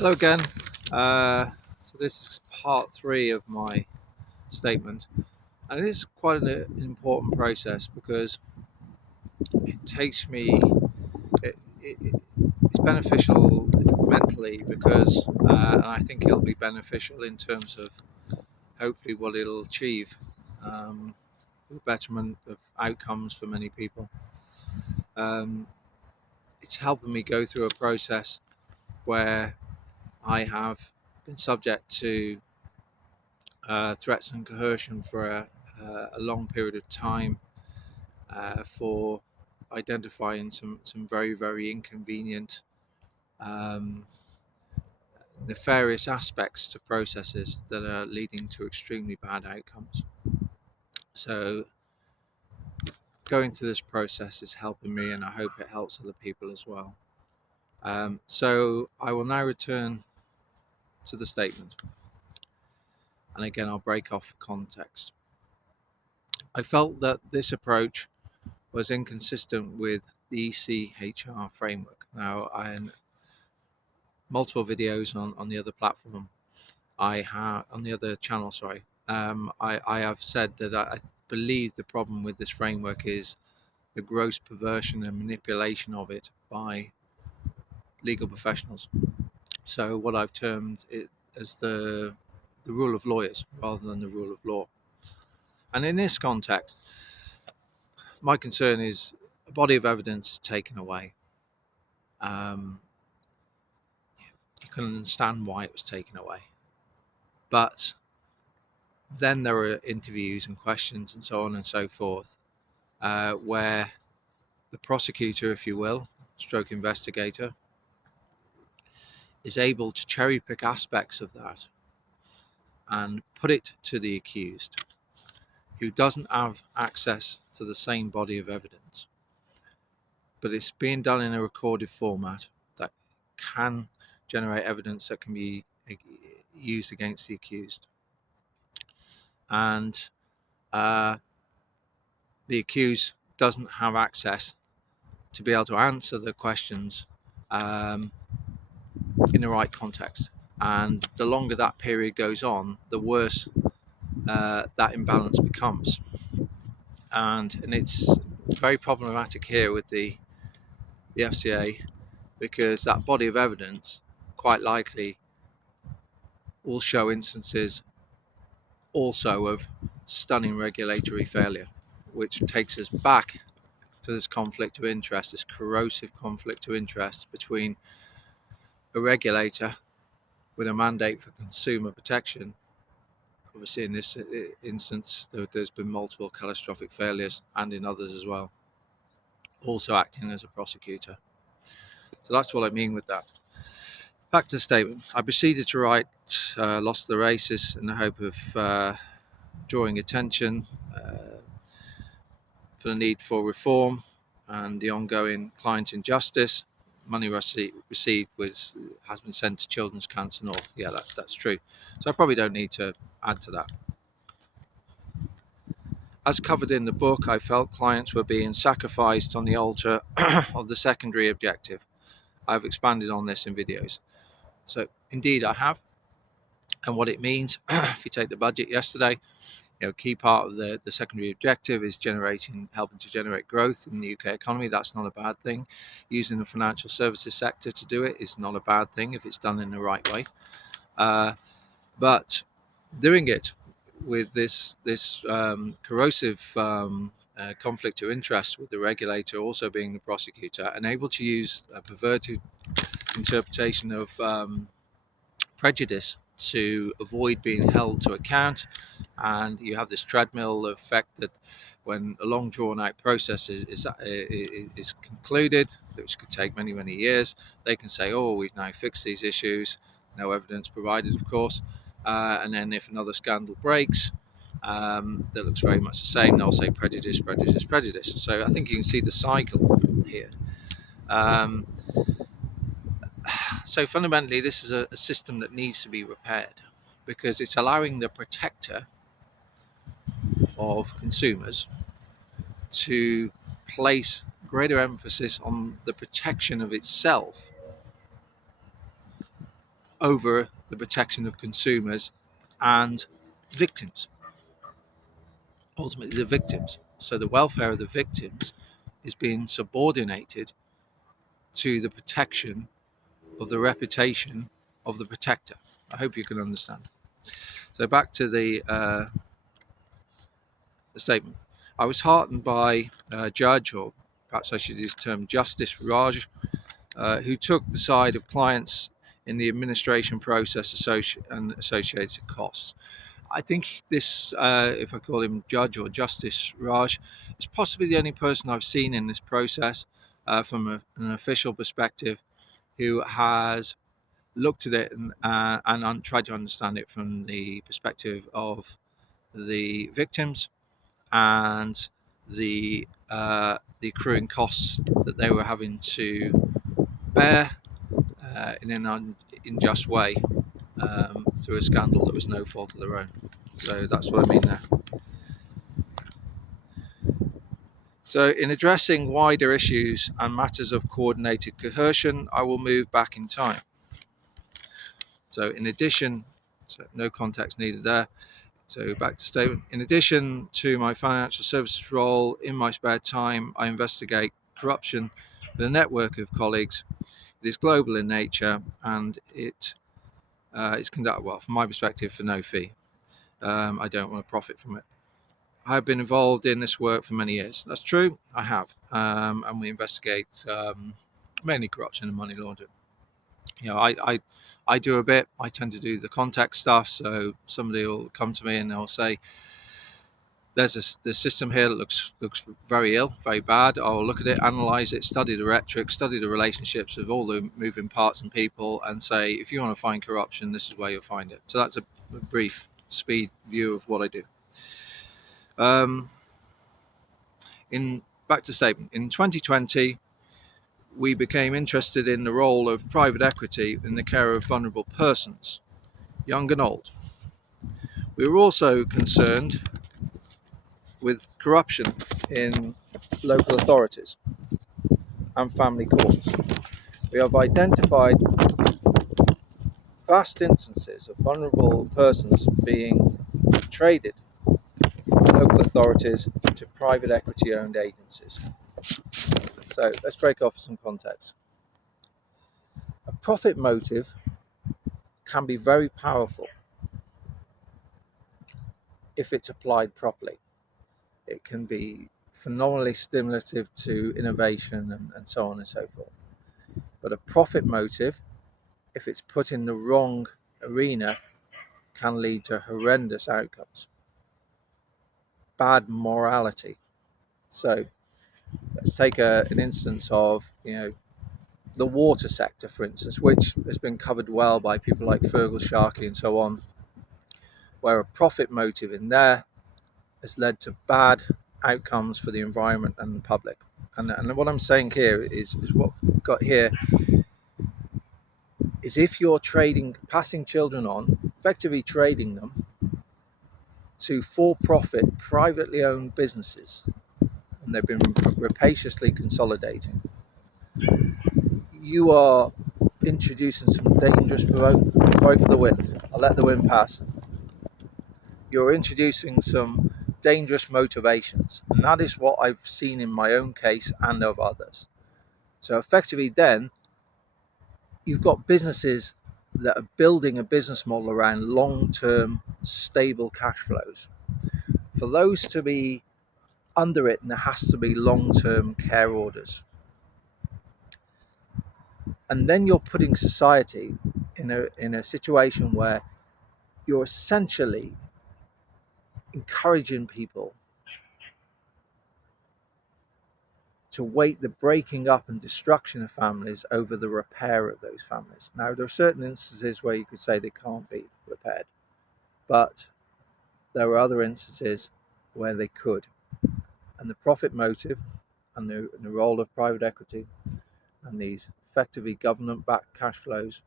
Hello again. So this is part three of my statement, and it is quite an important process because it takes me. It's beneficial mentally because, and I think it'll be beneficial in terms of hopefully what it'll achieve, the betterment of outcomes for many people. Um, it's helping me go through a process where I have been subject to threats and coercion for a long period of time for identifying some very, very inconvenient, um, nefarious aspects to processes that are leading to extremely bad outcomes. So, going through this process is helping me, and I hope it helps other people as well. So, I will now return to the statement, and again, I'll break off context. I felt that this approach was inconsistent with the ECHR framework. Now, in multiple videos on the other platform, I have on the other channel, sorry, I have said that I believe the problem with this framework is the gross perversion and manipulation of it by legal professionals. So, what I've termed it as the rule of lawyers rather than the rule of law. And in this context, my concern is a body of evidence is taken away. Um, you can understand why it was taken away. But then there are interviews and questions and so on and so forth, where the prosecutor, if you will, stroke investigator, is able to cherry pick aspects of that and put it to the accused, who doesn't have access to the same body of evidence. But it's being done in a recorded format that can generate evidence that can be used against the accused. And the accused doesn't have access to be able to answer the questions um, in the right context. And the longer that period goes on, the worse that imbalance becomes. And it's very problematic here with the FCA because that body of evidence quite likely will show instances also of stunning regulatory failure, which takes us back to this conflict of interest, this corrosive conflict of interest between a regulator with a mandate for consumer protection. Obviously, in this instance, there's been multiple catastrophic failures, and in others as well, also acting as a prosecutor. So that's what I mean with that. Back to the statement. I proceeded to write Lost the Races in the hope of drawing attention for the need for reform and the ongoing client injustice. Money received has been sent to Children's Cancer North. Yeah, that's true. So I probably don't need to add to that. As covered in the book, I felt clients were being sacrificed on the altar of the secondary objective. I've expanded on this in videos. So indeed I have. And what it means, if you take the budget yesterday, key part of the secondary objective is helping to generate growth in the UK economy. That's not a bad thing. Using the financial services sector to do it is not a bad thing if it's done in the right way. But doing it with this corrosive conflict of interest with the regulator also being the prosecutor and able to use a perverted interpretation of prejudice to avoid being held to account, and you have this treadmill effect that when a long drawn out process is concluded, which could take many years, they can say, oh, we've now fixed these issues, no evidence provided of course, and then if another scandal breaks that looks very much the same, they'll say prejudice. So I think you can see the cycle here. So fundamentally, this is a system that needs to be repaired because it's allowing the protector of consumers to place greater emphasis on the protection of itself over the protection of consumers and victims, ultimately the victims. So the welfare of the victims is being subordinated to the protection of the reputation of the protector. I hope you can understand. So back to the statement. I was heartened by Judge, or perhaps I should use the term Justice Raj, who took the side of clients in the administration process and associated costs. I think this, if I call him Judge or Justice Raj, is possibly the only person I've seen in this process from an official perspective who has looked at it and tried to understand it from the perspective of the victims and the accruing costs that they were having to bear in an unjust way through a scandal that was no fault of their own. So that's what I mean there. So in addressing wider issues and matters of coordinated coercion, I will move back in time. So in addition, so no context needed there. So back to statement. In addition to my financial services role, in my spare time, I investigate corruption with a network of colleagues. It is global in nature, and it is conducted, well, from my perspective, for no fee. I don't want to profit from it. I have been involved in this work for many years. That's true, I have. And we investigate mainly corruption and money laundering. You know, I do a bit. I tend to do the context stuff. So somebody will come to me and they'll say, "There's the system here that looks very ill, very bad. I'll look at it, analyze it, study the rhetoric, study the relationships of all the moving parts and people, and say, if you want to find corruption, this is where you'll find it." So that's a brief, speed view of what I do. In back to statement. In 2020, we became interested in the role of private equity in the care of vulnerable persons, young and old. We were also concerned with corruption in local authorities and family courts. We have identified vast instances of vulnerable persons being traded from local authorities to private equity owned agencies. So let's break off some context. A profit motive can be very powerful if it's applied properly. It can be phenomenally stimulative to innovation and so on and so forth. But a profit motive, if it's put in the wrong arena, can lead to horrendous outcomes. Bad morality. So let's take an instance of, the water sector, for instance, which has been covered well by people like Fergal, Sharkey and so on, where a profit motive in there has led to bad outcomes for the environment and the public. And what I'm saying here is what we've got here is if you're passing children on, effectively trading them to for-profit, privately owned businesses, and they've been rapaciously consolidating, you are introducing some dangerous, sorry for the wind, I'll let the wind pass. You're introducing some dangerous motivations, and that is what I've seen in my own case and of others. So effectively then, you've got businesses that are building a business model around long-term stable cash flows. For those to be underwritten, there has to be long-term care orders. And then you're putting society in a situation where you're essentially encouraging people to weight the breaking up and destruction of families over the repair of those families. Now, there are certain instances where you could say they can't be repaired, but there are other instances where they could. And the profit motive and the role of private equity and these effectively government-backed cash flows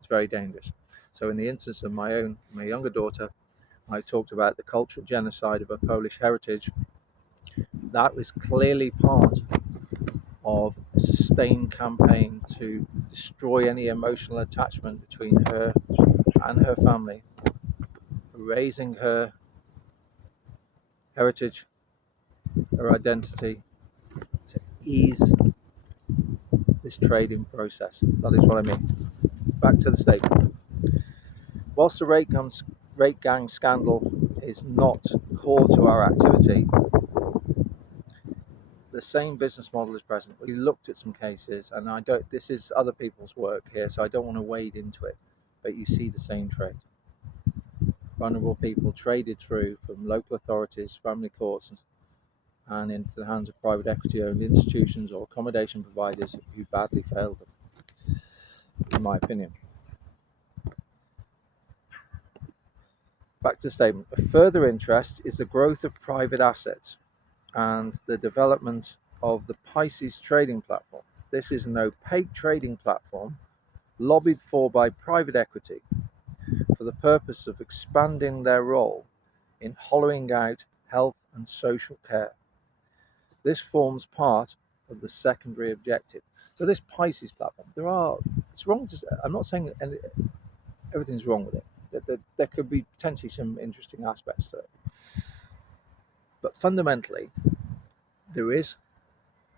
is very dangerous. So in the instance of my younger daughter, I talked about the cultural genocide of her Polish heritage. That was clearly part of a sustained campaign to destroy any emotional attachment between her and her family, erasing her heritage, her identity, to ease this trading process. That is what I mean. Back to the statement. Whilst the rate gang scandal is not core to our activity, the same business model is present. We looked at some cases, and this is other people's work here, so I don't want to wade into it, but you see the same trade. Vulnerable people traded through from local authorities, family courts, and into the hands of private equity-owned institutions or accommodation providers who badly failed them, in my opinion. Back to the statement. A further interest is the growth of private assets and the development of the Pisces trading platform. This is an opaque trading platform lobbied for by private equity for the purpose of expanding their role in hollowing out health and social care. This forms part of the secondary objective. So this Pisces platform, it's wrong to say, I'm not saying everything's wrong with it. There could be potentially some interesting aspects to it. But fundamentally, there is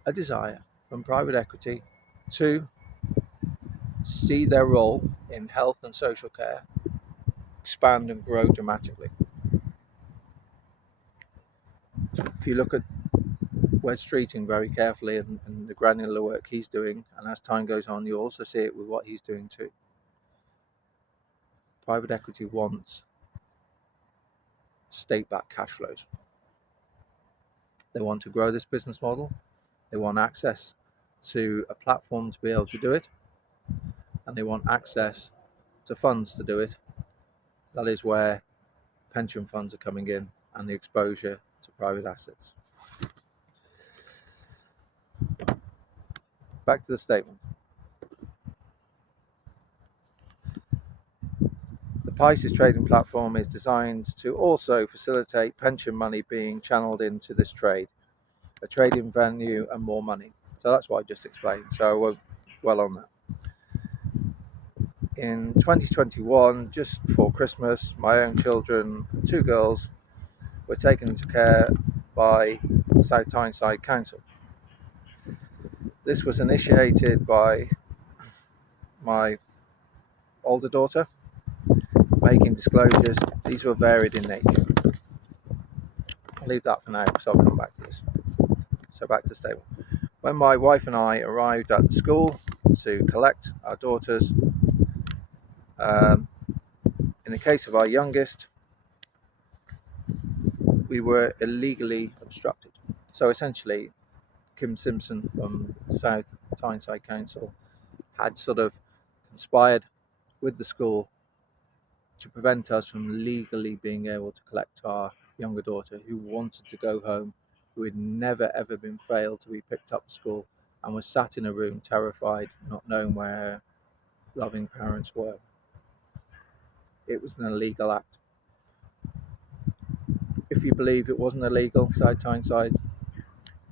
a desire from private equity to see their role in health and social care expand and grow dramatically. If you look at Wes Streeting very carefully and the granular work he's doing, and as time goes on, you also see it with what he's doing too. Private equity wants state-backed cash flows. They want to grow this business model. They want access to a platform to be able to do it, and they want access to funds to do it. That is where pension funds are coming in and the exposure to private assets. Back to the statement. The Pisces trading platform is designed to also facilitate pension money being channeled into this trade, a trading venue and more money. So that's what I just explained. So I won't dwell on that. In 2021, just before Christmas, my own children, 2 girls, were taken into care by South Tyneside Council. This was initiated by my older daughter, making disclosures. These were varied in nature. I'll leave that for now because I'll come back to this. So back to the statement. When my wife and I arrived at the school to collect our daughters, in the case of our youngest, we were illegally obstructed. So essentially, Kim Simpson from South Tyneside Council had sort of conspired with the school to prevent us from legally being able to collect our younger daughter, who wanted to go home, who had never ever been failed to be picked up at school, and was sat in a room terrified, not knowing where her loving parents were. It was an illegal act. If you believe it wasn't illegal, South Tyneside,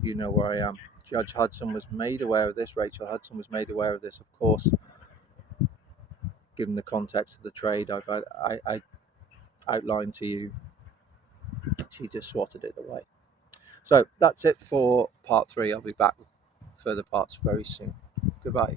you know where I am. Judge Hudson was made aware of this. Rachel Hudson was made aware of this, of course. Given the context of the trade I outlined to you, she just swatted it away. So that's it for part 3. I'll be back with further parts very soon. Goodbye.